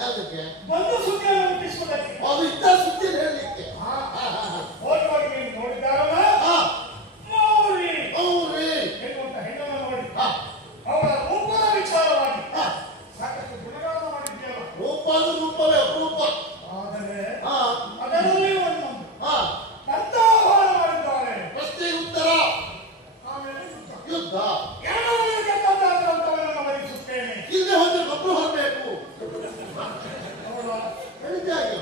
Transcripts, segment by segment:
ಯಾವುದಕ್ಕೆ? ಬಂದು ಸುದ್ದಿಯನ್ನು ಮುಟ್ಟಿಸುವುದಕ್ಕೆ. ಅದು ಇದ್ದ ಸುದ್ದಿ ಹೇಳಲಿಕ್ಕೆ. ಹೋಗಿ ನೀವು ನೋಡಿದ್ದಾರಲ್ಲ ಮೌರಿ ಎನ್ನುವಂತ ಹೆಣ್ಣನ್ನು ನೋಡಿ ಅವಳ ರೂಪದ ವಿಚಾರವಾಗಿ ಸಾಕಷ್ಟು ಗುಣಗಳನ್ನು ಮಾಡಿದ್ಯಲ್ಲ. ರೂಪವೇ ರೂಪ. ಆದರೆ ಅದರಲ್ಲಿ ಒಂದು ಕಂಠಾಹಾರ ಮಾಡಿದ್ದಾರೆ. ಪ್ರಶ್ನೆ ಉತ್ತರ ಆಮೇಲೆ ಯುದ್ಧ. ಯಾರನ್ನು ಕೆಟ್ಟದ್ದಾದಂತವರನ್ನು ವರಿಸುತ್ತೇನೆ. ಇಲ್ಲೇ ಹೋದ್ರೆ ಗೊಬ್ಬರ ಹೊರಬೇಕು. ಹೇಳಿದ್ದಾಗೆ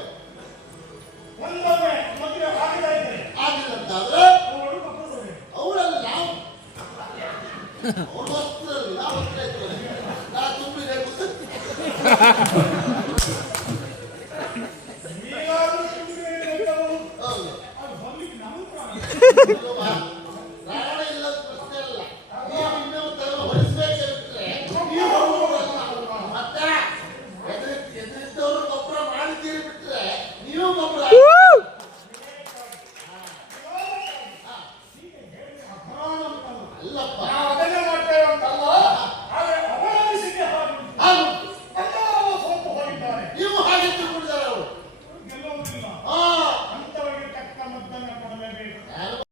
ಒಂದೊಮ್ಮೆ ಮದುವೆ ಆಗಿದ ಇದ್ದರೆ ಆಗಿಲ್ಲ ಅಂತಾದ್ರೆ ಅವಳು ಗೊಬ್ಬರ ಹೊರಬೇಕು. ಅವಳಲ್ಲಿ ನಾವು ಅವ್ರ ವಸ್ತ್ರದಲ್ಲಿ ನಾವು ವಸ್ತ್ರ ಇರ್ತದೆ. ನಾ ತುಂಬಿದೆ ಈಗಾದರೂ ತುಂಬಿದೆ ಬೇಕಾವು. ಹೌದು. ಅದು ಬರ್ಲಿಕ್ಕೆ ನಮ್ಮ ಪ್ರಾಣ. ಪ್ರಾಣ ಇಲ್ಲ ಪ್ರಶ್ನೆ ಅಲ್ಲ. ನೀವು ಇನ್ನೊಂದು ತರ ಹೊರಿಸ್ಬೇಕೆ ಬಿಟ್ರೆ ನೀವು ಹೋಗೋದಲ್ಲ. ಮತ್ತೆ ಎದುರಿದ್ದವರು ಗೊಬ್ಬರ ಮಾಡಿದ್ದೀರಿ ಬಿಟ್ರೆ ನೀವು ಗೊಬ್ಬರ ಅಲ್ಲಪ್ಪ.